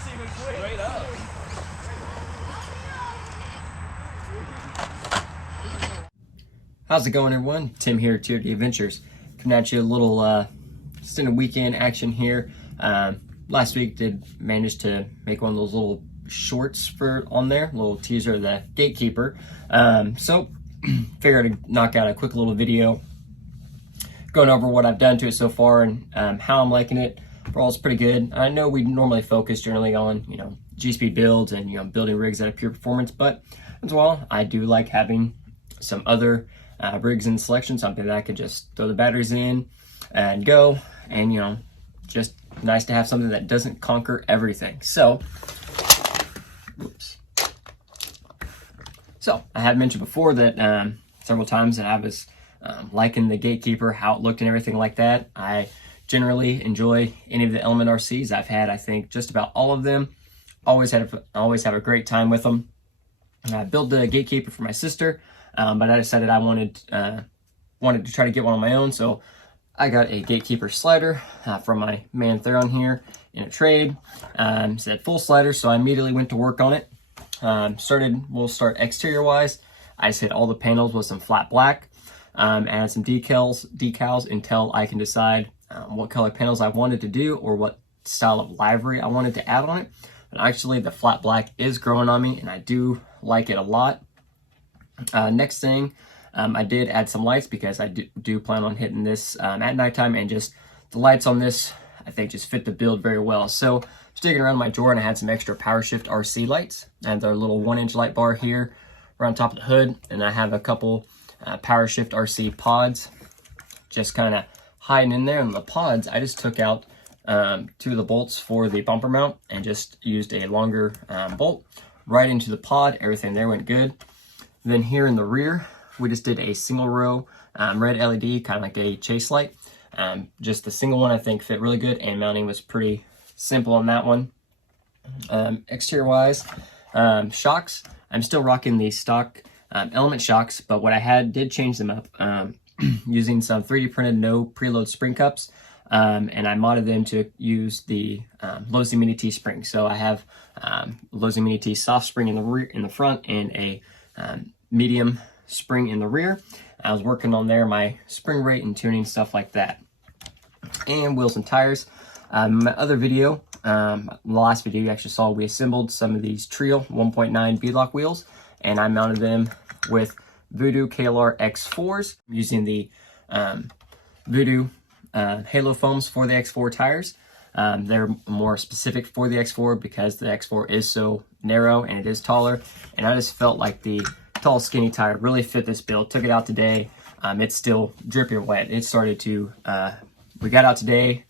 Straight up. How's it going, everyone? Tim here at TRD Adventures. Coming at you a little extended weekend action here. Last week did manage to make one of those little shorts for on there, a little teaser of the Gatekeeper. So figured I'd knock out a quick little video going over what I've done to it so far and how I'm liking it. Overall, it's pretty good. I know we normally focus generally on, G-speed builds and, building rigs at a pure performance, but as well, I do like having some other rigs in selection, something that I could just throw the batteries in and go, and just nice to have something that doesn't conquer everything. So I have mentioned before that several times that I was liking the Gatekeeper, how it looked and everything like that. I generally enjoy any of the Element RCs. I've had, I think, just about all of them. Always have a great time with them. I built the Gatekeeper for my sister, but I decided I wanted to try to get one on my own. So I got a Gatekeeper slider from my man Theron here in a trade. Said full slider, so I immediately went to work on it. We'll start exterior wise. I just hit all the panels with some flat black. Add some decals until I can decide what color panels I wanted to do or what style of livery I wanted to add on it. But actually the flat black is growing on me and I do like it a lot. Next thing, I did add some lights because I do plan on hitting this at nighttime, and just the lights on this I think just fit the build very well. So just digging around my drawer and I had some extra PowerShift RC lights and their little 1-inch light bar here around top of the hood, and I have a couple PowerShift RC pods just kind of hiding in there. And the pods, I just took out 2 of the bolts for the bumper mount and just used a longer bolt right into the pod. Everything there went good. Then here in the rear, we just did a single row red LED, kind of like a chase light. Just the single one I think fit really good, and mounting was pretty simple on that one. Exterior wise, shocks, I'm still rocking the stock Element shocks, but what I did change them up using some 3D printed no preload spring cups, and I modded them to use the Lowe's Mini T spring. So I have Lowe's Mini T soft spring in the rear, in the front, and a medium spring in the rear. I was working on my spring rate and tuning, stuff like that. And wheels and tires. My other video, the last video you actually saw, we assembled some of these Trio 1.9 beadlock wheels, and I mounted them with Voodoo KLR X4s using the Voodoo Halo foams for the X4 tires. They're more specific for the X4 because the X4 is so narrow and it is taller, and I just felt like the tall skinny tire really fit this build. Took it out today. It's still dripping wet. It started to we got out today,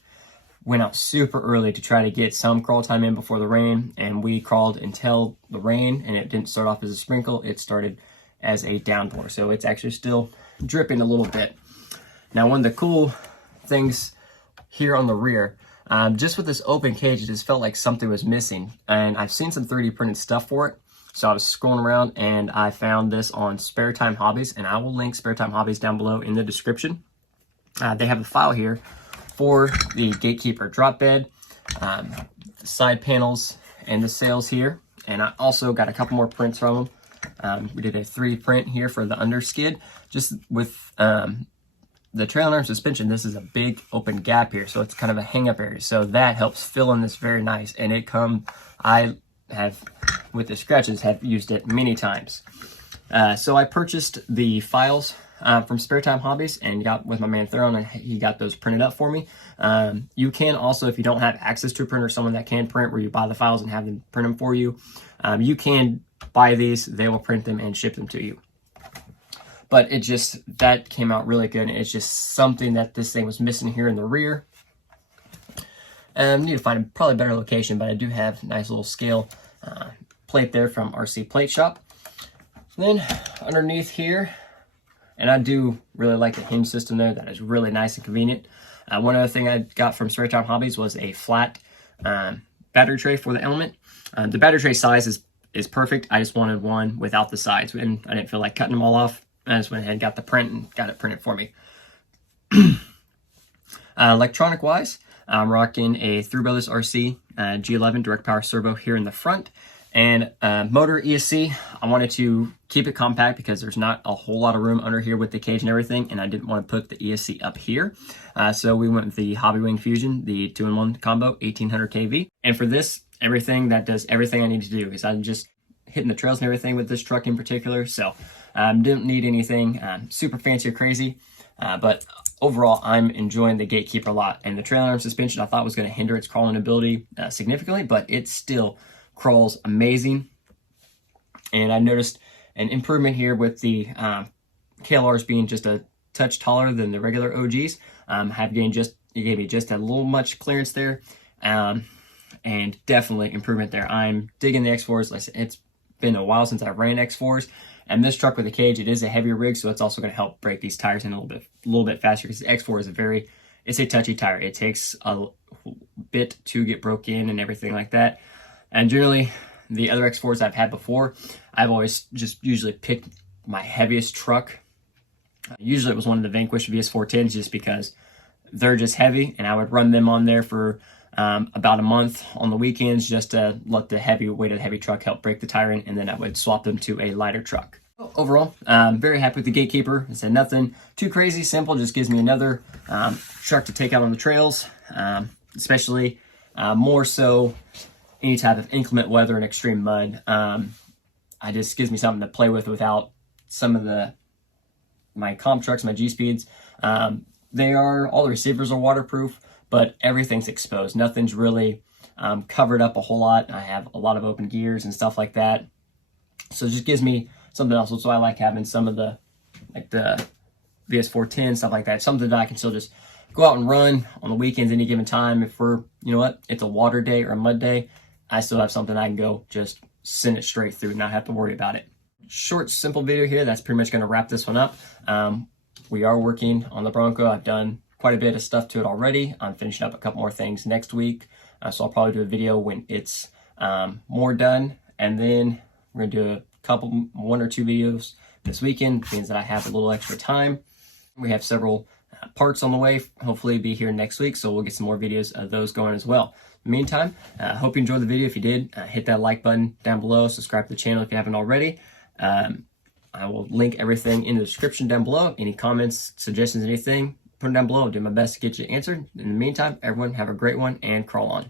went out super early to try to get some crawl time in before the rain, and we crawled until the rain, and it didn't start off as a sprinkle, it started as a downpour. So it's actually still dripping a little bit. Now, one of the cool things here on the rear, just with this open cage, it just felt like something was missing, and I've seen some 3D printed stuff for it. So I was scrolling around and I found this on Spare Time Hobbies, and I will link Spare Time Hobbies down below in the description. They have a file here for the Gatekeeper drop bed, side panels, and the sails here. And I also got a couple more prints from them. We did a 3D print here for the underskid. Just with the trailing arm suspension, this is a big open gap here, so it's kind of a hang-up area. So that helps fill in this very nice. And I have, with the scratches, have used it many times. So I purchased the files from Spare Time Hobbies and got with my man Theron, and he got those printed up for me. You can also, if you don't have access to a printer, someone that can print, where you buy the files and have them print them for you, you can buy these. They will print them and ship them to you. But that came out really good. It's just something that this thing was missing here in the rear. Need to find probably a better location, but I do have a nice little scale plate there from RC Plate Shop. Then underneath here, and I do really like the hinge system there. That is really nice and convenient. One other thing I got from Spare Time Hobbies was a flat battery tray for the Element. The battery tray size is perfect. I just wanted one without the sides, and I didn't feel like cutting them all off. I just went ahead and got the print and got it printed for me. Electronic wise, I'm rocking a Three Brothers RC G11 direct power servo here in the front. And motor ESC, I wanted to keep it compact because there's not a whole lot of room under here with the cage and everything, and I didn't want to put the ESC up here. So we went with the Hobbywing Fusion, the 2-in-1 combo, 1800 kV. And for this, everything that does everything I need to do, because I'm just hitting the trails and everything with this truck in particular. So didn't need anything super fancy or crazy, but overall, I'm enjoying the Gatekeeper a lot. And the trailer arm suspension I thought was going to hinder its crawling ability significantly, but it still crawls amazing. And I noticed an improvement here with the KLRs being just a touch taller than the regular OGs. It gave me just a little much clearance there, and definitely improvement there. I'm digging the X4s. Like I said, it's been a while since I've ran X4s, and this truck with the cage, it is a heavier rig, so it's also going to help break these tires in a little bit faster, because the X4 is it's a touchy tire. It takes a bit to get broke in and everything like that. And generally, the other X4s I've had before, I've always just usually picked my heaviest truck. Usually it was one of the Vanquish VS410s, just because they're just heavy, and I would run them on there for about a month on the weekends, just to let the weight of the heavy truck help break the tire in, and then I would swap them to a lighter truck. Overall, I'm very happy with the Gatekeeper. I said nothing too crazy, simple, just gives me another truck to take out on the trails, especially more so any type of inclement weather and extreme mud. It just gives me something to play with without some of my comp trucks, my G-Speeds. All the receivers are waterproof, but everything's exposed. Nothing's really covered up a whole lot. I have a lot of open gears and stuff like that. So it just gives me something else. So I like having some of the VS410, stuff like that. Something that I can still just go out and run on the weekends any given time. If it's a water day or a mud day, I still have something I can go just send it straight through and not have to worry about it. Short, simple video here. That's pretty much going to wrap this one up. We are working on the Bronco. I've done quite a bit of stuff to it already. I'm finishing up a couple more things next week. So I'll probably do a video when it's more done. And then we're going to do one or two videos this weekend. It means that I have a little extra time. We have several parts on the way. Hopefully be here next week, so we'll get some more videos of those going as well. In the meantime, hope you enjoyed the video. If you did, hit that like button down below. Subscribe to the channel if you haven't already. I will link everything in the description down below. Any comments, suggestions, anything, put them down below. I'll do my best to get you answered. In the meantime, everyone have a great one and crawl on.